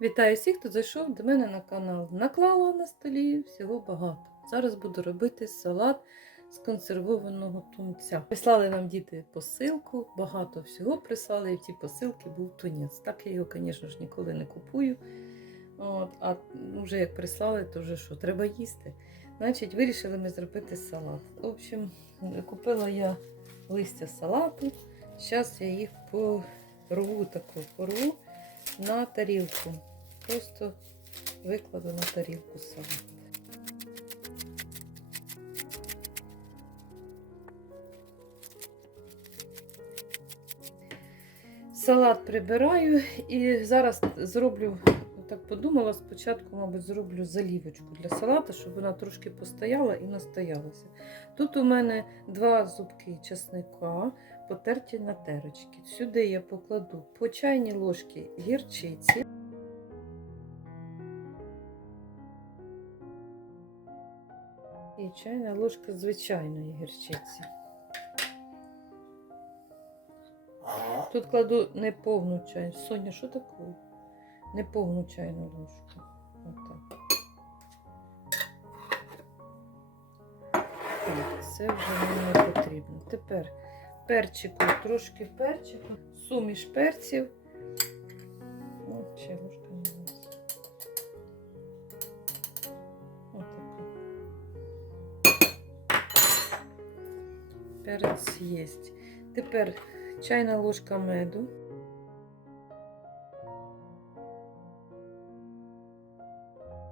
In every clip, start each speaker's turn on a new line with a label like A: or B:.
A: Вітаю всіх, хто зайшов до мене на канал. Наклала на столі всього багато. Зараз буду робити салат з консервованого тунця. Прислали нам діти посилку, багато всього прислали, і в тій посилці був тунець. Так я його, звісно ж, ніколи не купую. От, а вже як прислали, то вже що, треба їсти. Значить, вирішили ми зробити салат. В общем, купила я листя салату. Зараз я їх порву таку порву на тарілку. Просто викладу на тарілку салат. Салат прибираю і зараз зроблю, так подумала, спочатку, мабуть, зроблю залівочку для салата, щоб вона трошки постояла і настоялася. Тут у мене два зубки чесника, потерті на терочки. Сюди я покладу по чайній ложці гірчиці. І чайна ложка звичайної гірчиці. Тут кладу неповну чайну. Соня, що таке? Неповну чайну ложку. Отак. Так, це вже мені не потрібно. Тепер перчику, трошки перчику, суміш перців. О, ще ложка не влазить. Отака. Перець є. Тепер чайна ложка меду.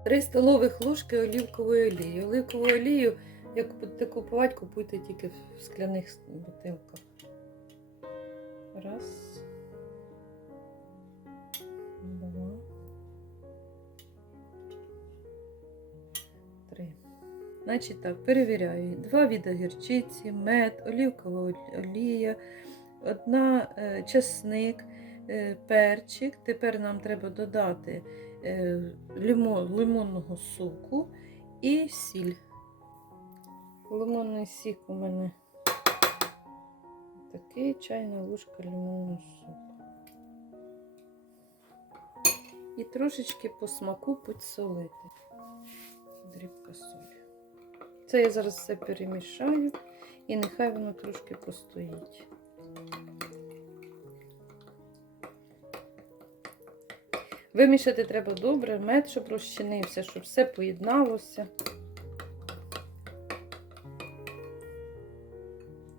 A: Три столових ложки олівкової олії. Оливкову олію, як будете купувати, купуйте тільки в скляних бутилках. Раз. Два. Три. Значить так, перевіряю. Два віда гірчиці, мед, олівкова олія, одна е, чесник, е, перчик. Тепер нам треба додати е, лимон, лимонного соку і сіль. Лимонний сік у мене такий чайна ложка лимонного соку. І трошечки по смаку підсолити. Дрібка солі. Це я зараз все перемішаю і нехай воно трошки постоїть. Вимішати треба добре, мед, щоб розчинився, щоб все поєдналося.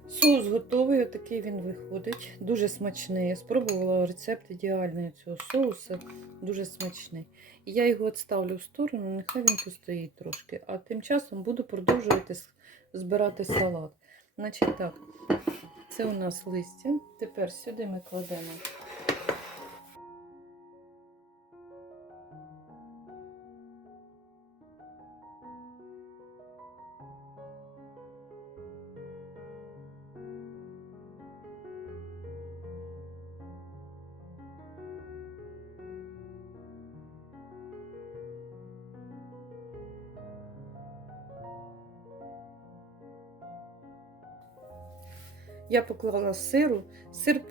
A: Соус готовий, отакий він виходить. Дуже смачний. Я спробувала рецепт ідеальний цього соусу, дуже смачний. Я його відставлю в сторону, нехай він постоїть трошки. А тим часом буду продовжувати збирати салат. Значить так, це у нас листя. Тепер сюди ми кладемо. Я поклала сиру, сир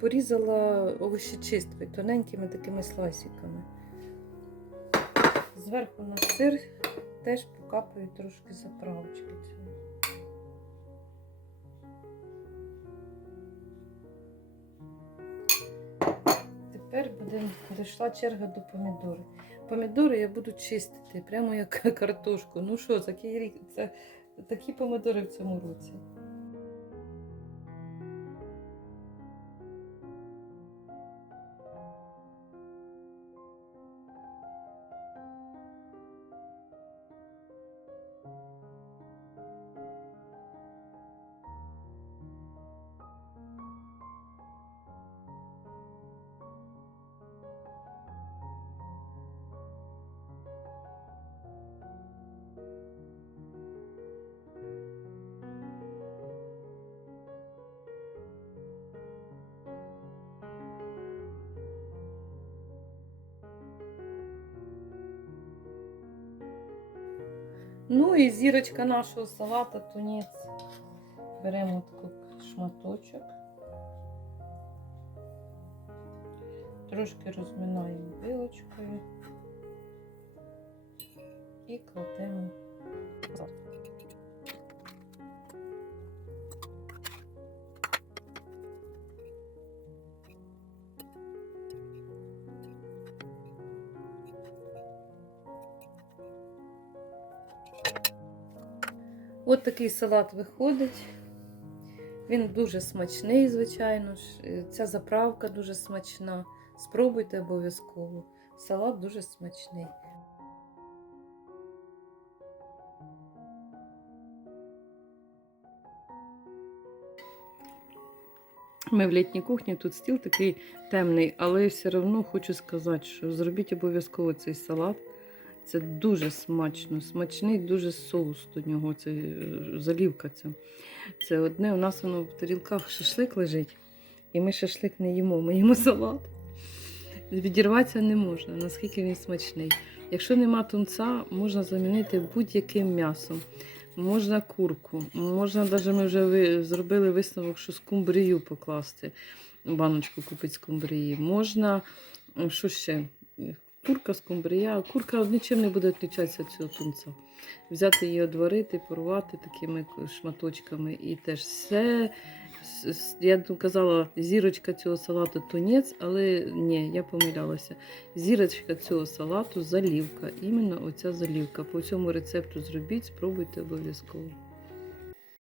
A: порізала овощечисткою, тоненькими такими слайсиками. Зверху на сир теж покапаю трошки заправочки. Тепер буде, дійшла черга до помідори. Помідори я буду чистити, прямо як картошку. Ну що, це такі помідори в цьому році. Ну і зірочка нашого салата тунець. Беремо такий шматочок. Трошки розминаємо вилочкою і кладемо. От такий салат виходить. Він дуже смачний, звичайно. Е, Ця заправка дуже смачна. Спробуйте обов'язково. Салат дуже смачний. Ми в літній кухні, тут стіл такий темний, але все одно хочу сказати, що зробіть обов'язково цей салат. Це дуже смачно, смачний дуже соус до нього, це е, залівка. Це. це одне. У нас воно в тарілках шашлик лежить, і ми шашлик не їмо, ми їмо салат. Відірватися не можна, наскільки він смачний. Якщо нема тунця, можна замінити будь-яким м'ясом. Можна курку, можна навіть ми вже зробили висновок, що скумбрію покласти, баночку купити скумбрії. Можна, що ще? Курка, скумбрія. Курка нічим не буде відрізнятися від цього тунця. Взяти її, одварити, порвати такими шматочками. І теж все. Я казала, зірочка цього салату тунець, але ні, я помилялася. Зірочка цього салату залівка. Іменно оця залівка. По цьому рецепту зробіть, спробуйте обов'язково.